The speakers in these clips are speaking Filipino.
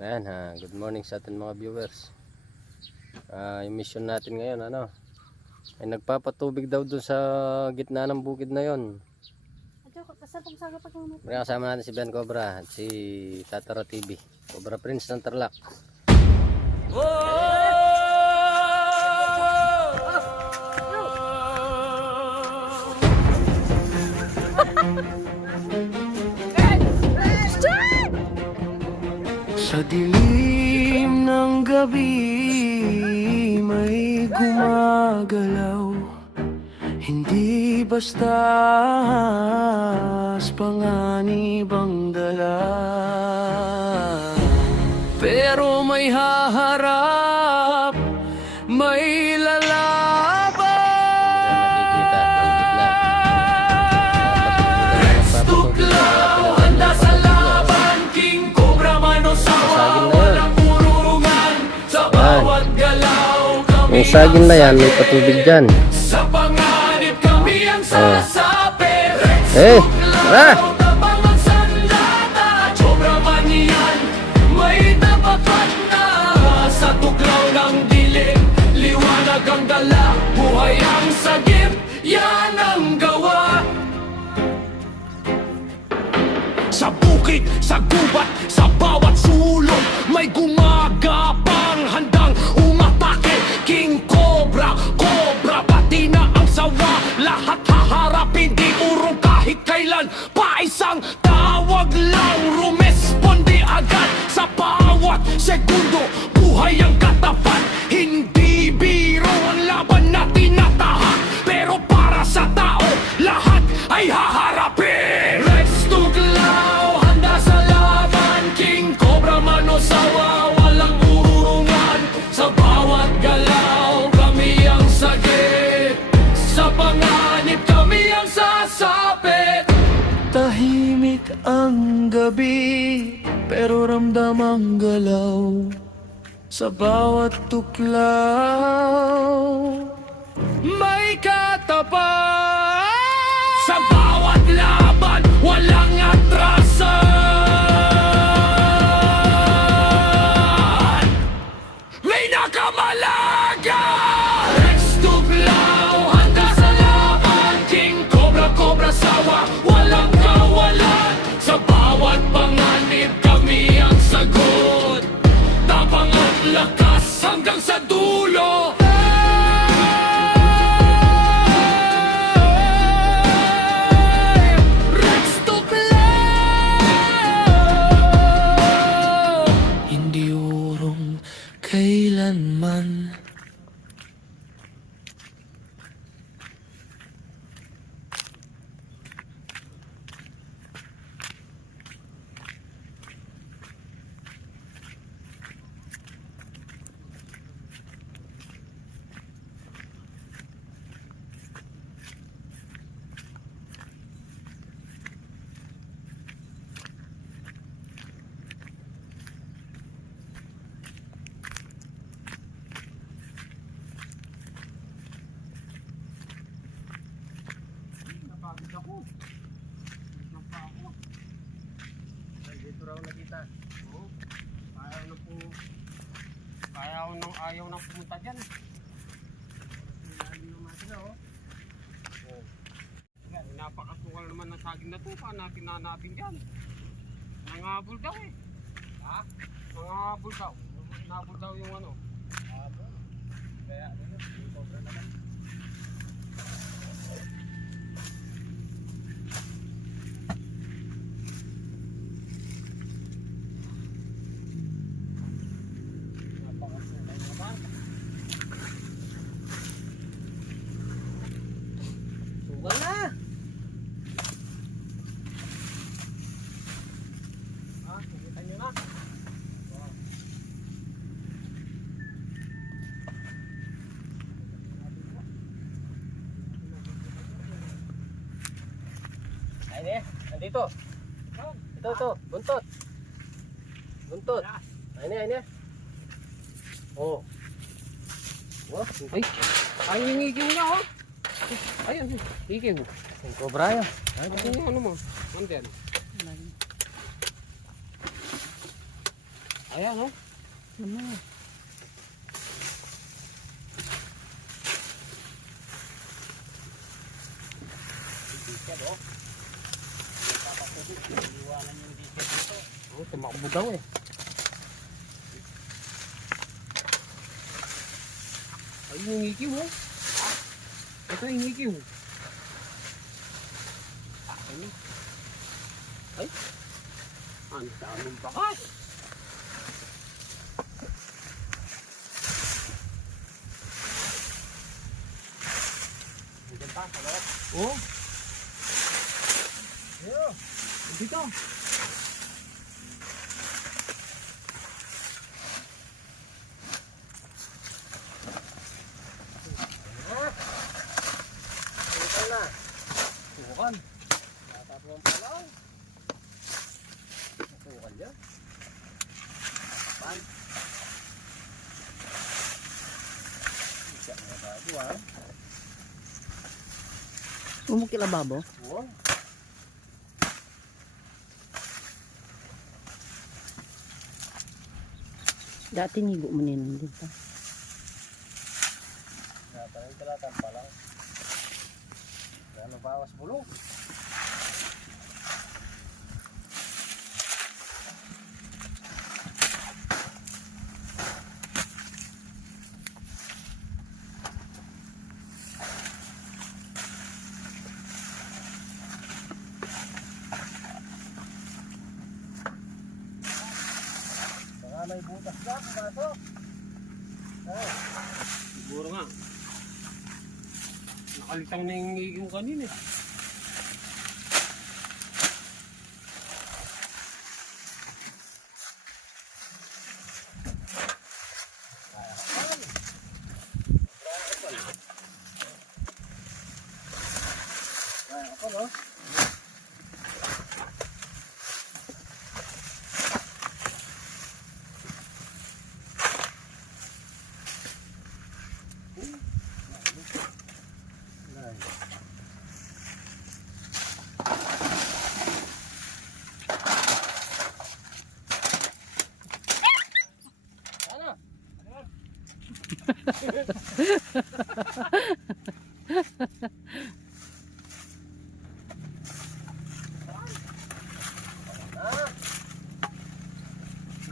Ayan ha, good morning sa atin mga viewers. Yung mission natin ngayon ay nagpapatubig daw dun sa gitna ng bukid na yon. Kasama natin si Ben Cobra at si Tatara TV, Cobra Prince ng Tarlac. Sa dilim ng gabi may gumagalaw, hindi basta panganib ang dala, pero may haharap, may lalaban. Rex Tuklaw, handa sa laban, King Cobra Manosawa, walang urungan, sa bawat galaw kami. Yung saging na yan, may patubig dyan. Sa panganib kami ang sasapi. Tara! Tapangan sandata, Cobra man yan, may tapakan na. Sa tuklaw ng dilim, liwanag ang dala, buhay ang sagip, yan ang gawa. Sa bukid, sa gubat, sa bawat sulong, may gumagapang handang umatake. King Cobra, Cobra, pati na ang sawa, lahat haharapin, di urong kahit kailan. Paisang tawag lang, rumesponde agad. Sa bawat segundo, buhay ang katapat. Hindi biro ang laban na tinatahak, pero para sa tao, lahat ay haharapin. Rex Tuklaw, handa sa laban, King Cobra Manosawa, walang urungan. Sa bawat galaw, kami ang sagip, sa panganib kami ang sasapit. Tahimik ang gabi, pero ramdam ang galaw. Sa bawat tuklaw, may katapat. Sa bawat laban, walang atrasan, may nakamalaga. Rex Tuklaw, handa sa laban, King Cobra, Cobra Sawa, walang kawalan. Sa bawat panganib kami ang sagot, tapang at lakas hanggang sa dulo. Rex Tuklaw, hindi urong kailanman. Dito raw nakita. Oo. Ayaw nang pumunta dyan. Ilalim naman sila, oh. Oh. Napakatukal naman ng saging na to. Paano natin nanapin dyan? Nangabol daw eh. Ha? Nangabol daw. Nangabol daw yung ano. Kaya ano, yung cobra naman. Wala. Nakita nyo na. Ayun eh, nandito. Ito, buntot. Buntot. Ayun eh. Oh. Oh, ay. Ayun yung igiw niya, oh. Ayun, igiw. Yung cobra yan. Ayun yung ano mo. Nandyan. Ayan, oh. Ano? Diesel, oh. Nagpapatubig. Iiwanan yung diesel dito. Oh, tumakbo daw eh. Ay, yung ngiki mo. Ito yung ngiki mo. Akin na. Ay. Ang daming bakas. Nandiyan pa, sa loob. Oh. Yeah. Dito. Sukan na. Sukan. Tatapon pa lang. Sukan yan. Pan. Isa na bago ha. Umukilababo? Oo. Dati nigo mo nila dito. Parang talatan pa lang. Ano bawas bulong? Baka may butas na kung baso. Siguro nga. Nakalitaw na yung kanina eh. Ako no?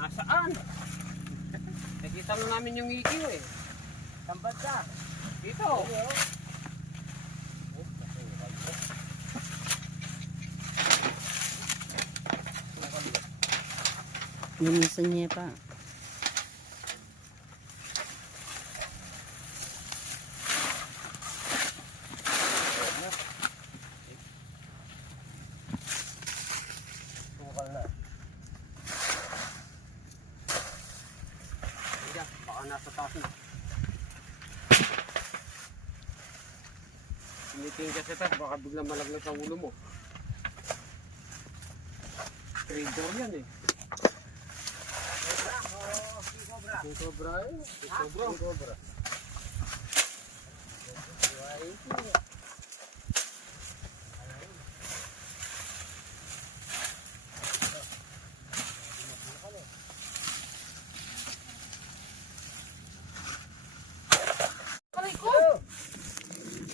Nasaan? Nakita na namin yung ikiw eh. Sambat ka. Dito. Lumisan niya pa. Sukal na. Hindi, baka nasa taas na. Tinitingin ka sa taas, baka biglang malaglag sa ulo mo. Trade yan eh. Cobra eh. Cobra.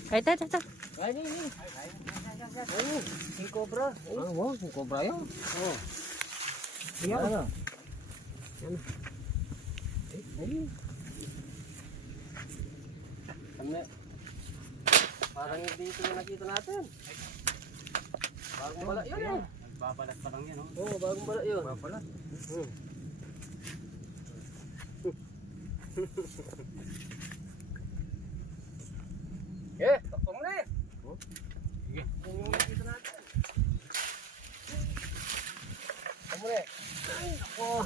Ay, ta. Ay, ni. Oh, yung cobra. Ah, wow, yung cobra yan. Oh. Yan. Yan. Ay. Ano? Parang hindi ito yung nakita natin. Bagong bala yun eh. Nagbabalat pa lang yan, oh. Oo, bagong bala yun. Babalat. Takpong na eh. Sige. Yung nakita natin. Takpong na eh. Ay, ako.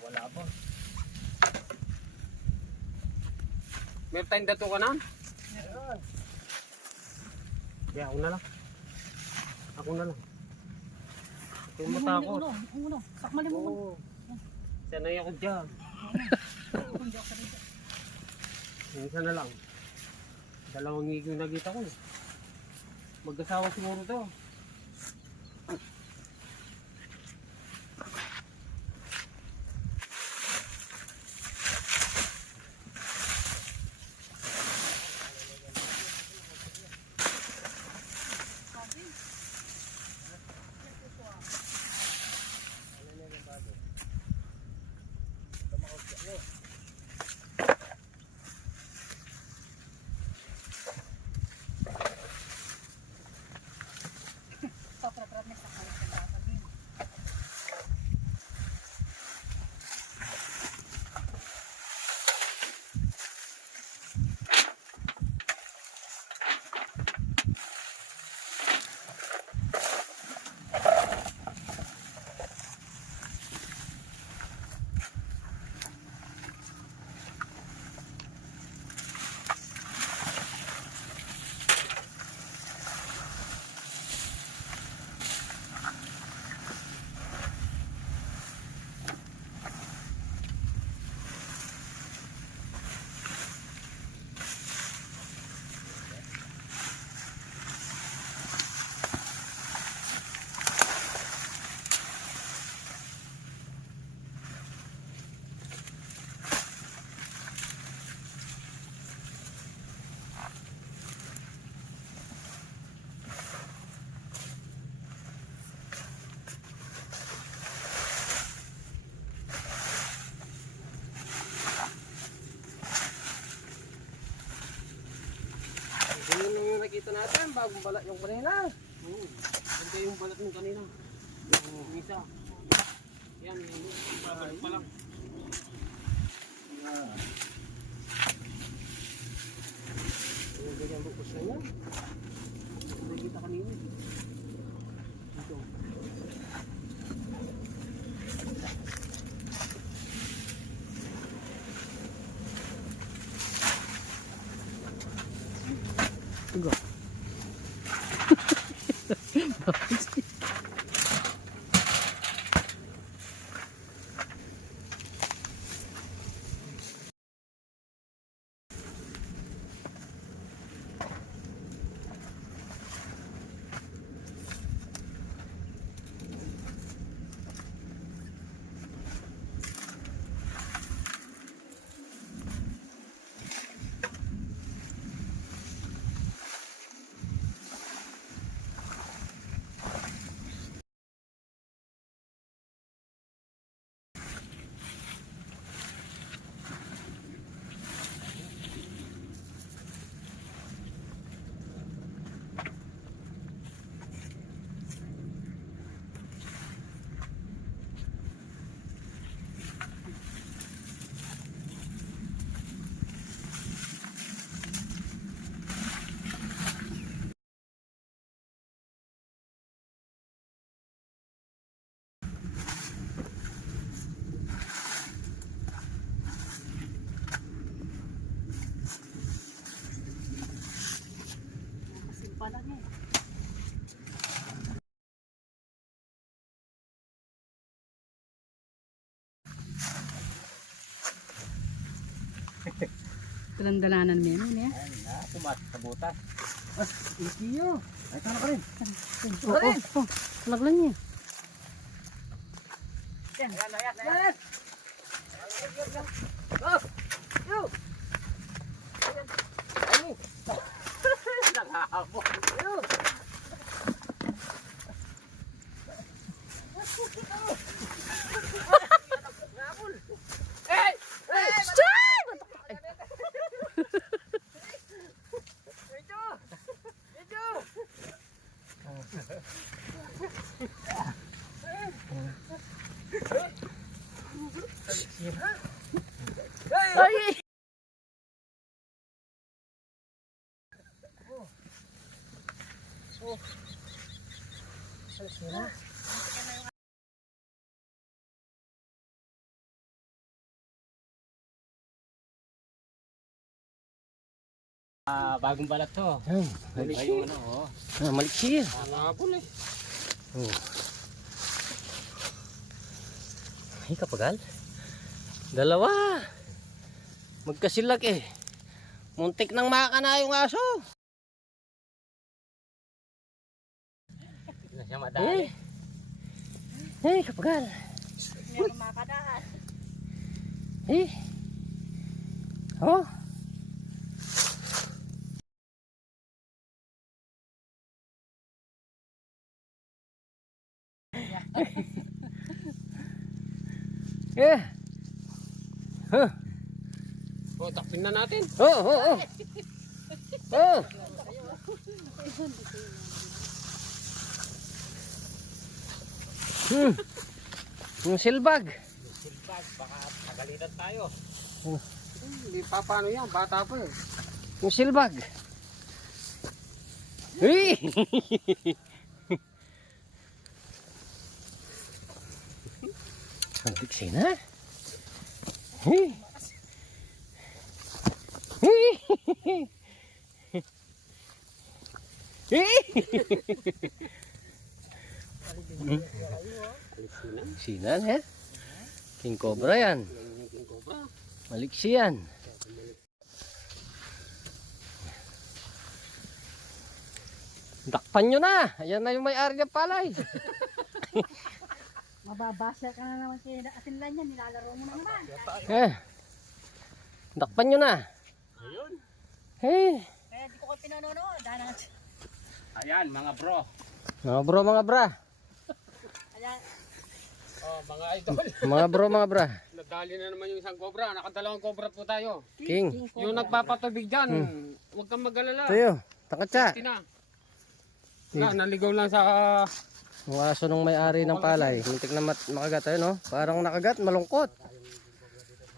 Wala pa. Meron tayong dato ka na? Meron. Yeah, ako na lang. Ako na lang. Ako yung matakot. Uno. Sakmali mo. Oo. Sanay ako dyan. Yung isa na lang. Dalawang ngig yung nakita ko. Mag-asawa siguro to. bagong balat yung kanina. Oo. Ganda yung balat ng kanina. Yung isa. Yan, babalik pa lang. Yung ganyan bukos na yan. Nakikita kanina. Dito. Go. Dalan-dalanan mo yan, eh. Ayan na, pumasok sa butas. Ikiyo. Ay, sana ka rin. Oh, laglan niya. Ayan, ayan, ayan. Oh! Yo! Ay! Nangahabo. Yo! Hey! Hey! Ay! Bagong balat to. Maliksi. Ay, yung ano, oh. Maliksi. Nangabol eh. Ay, kapagal. Dalawa. Magkasilag eh. Muntik nang makana yung aso. Hindi na siya madali. Eh, kapagal. Meron makadaan. Eh. Oh. Eh. Huh. O, takpin na natin. Oh, oh, oh. Oh. Yung silbag. Silbag, baka pagalitan tayo. Hindi pa paano yan, bata pa eh. Yung silbag. Hey! Ang tiksi na. Hey! Hey! Hey! Sinan, he? King Cobra yan. Yung cobra. Maliksi yan. Dakpan nyo na. Ayan na yung may-ari ng palay. Mababasa ka na naman kay Atinlan yan. Nilalaro mo na naman. Dakpan nyo na. Ayun. Hey. Kaya di ko kayo pinanonood. Ayan, mga bro. Mga bro, mga bra. Ayan. Oh, mga idol. Mga bro, mga bra. Nadali na naman yung isang cobra. Nakadalawang cobra po tayo. King. Yung nagpapatubig dyan, huwag kang mag-alala. Tayo. Takatsa. Tina. Naligaw lang sa... Yung aso ng may-ari ng palay. Muntik na makagat. Ayun, no? Parang nakagat, malungkot.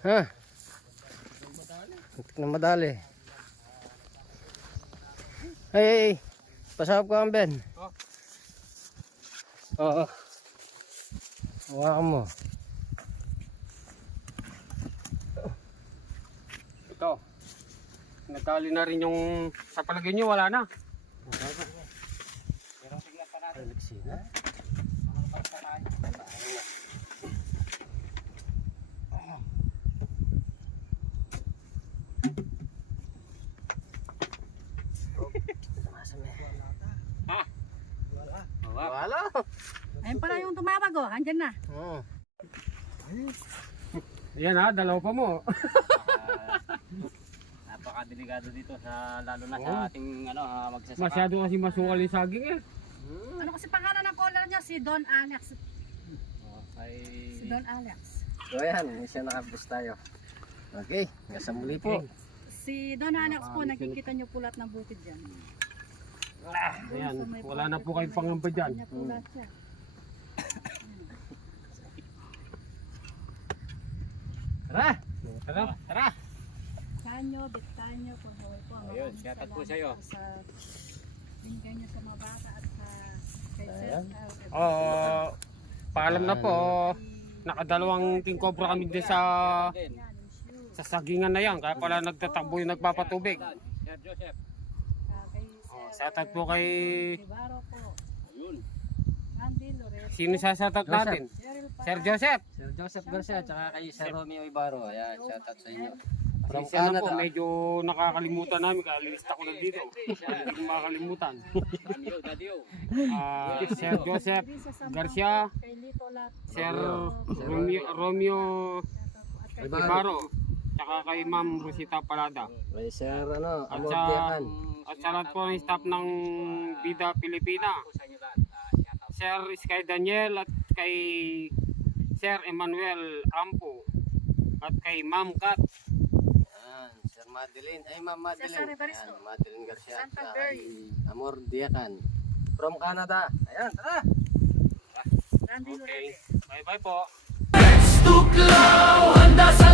Ha? Muntik na madali. Hey! Pasahap ka, Ben. Oo. Hawakan mo. Ito. Nagkali na rin yung... Sa palagay nyo, wala na. Wala. Ayun pala yung tumawag oh, andyan na. Oo. Yan ha, dalawa pa mo. Napakadelikado dito sa lalo na sa Oo. ating magsasaka. Masyado kasi masukal yung saging eh. Ano kasi pangalan ng caller niya? Si Don Alex. Ay Si Don Alex. So ayan, may siya nakabus tayo. Okay, hanggang sa muli po. Si Don Alex po, nakikita niyo pulat ng bukid dyan. Ayan, wala na po kayong pangamba dyan. Kanya pulat siya. Tara! Tara. Tara! Kanyo, Bitanyo, Puhoy po. Ayun, shoutout po sa'yo. Sa binigay niyo sa mga bata at sa kay Sir. Ayan. Paalam na po. Nakadalawang King Cobra kami din sa sagingan na yan. Kaya pala nagtatakbo yung nagpapatubig. Sir Joseph. Kay Shoutout po kay... Tibaro po. Ayun. Randy Loreto. Sino sa shoutout natin? Cheryl pa. Sir Joseph. Sir Joseph Garcia, tsaka kay Sir Romeo Ibaro. Ayan, shoutout sa inyo. From From Canada. Po, Canada. medyo nakakalimutan namin. Kaya lista ko na dito. Hindi ko makakalimutan. Daddy-o. Sir Joseph Teresa Sampa, Garcia. Kay Lito Lat. Sir Romeo At kay Ibaro. Tsaka kay Ma'am Rosita Palada. Kay Sir At Amor sa, Tiakan. at sa lahat po ng staff ng Bida Pilipina. Sir Sky Daniel at kay Sir Emmanuel Ampo. At kay Ma'am Kat. Ayan, Sir Madeline. Ay, Ma'am Madeline. Cesar Evaristo. Ayan, Madeline Garcia. Santa tsaka Berry. kay Amor Tiakan. From Canada. Ayan, tara! Randy Loreto. Okay. Bye bye po. Tuklaw, handa sa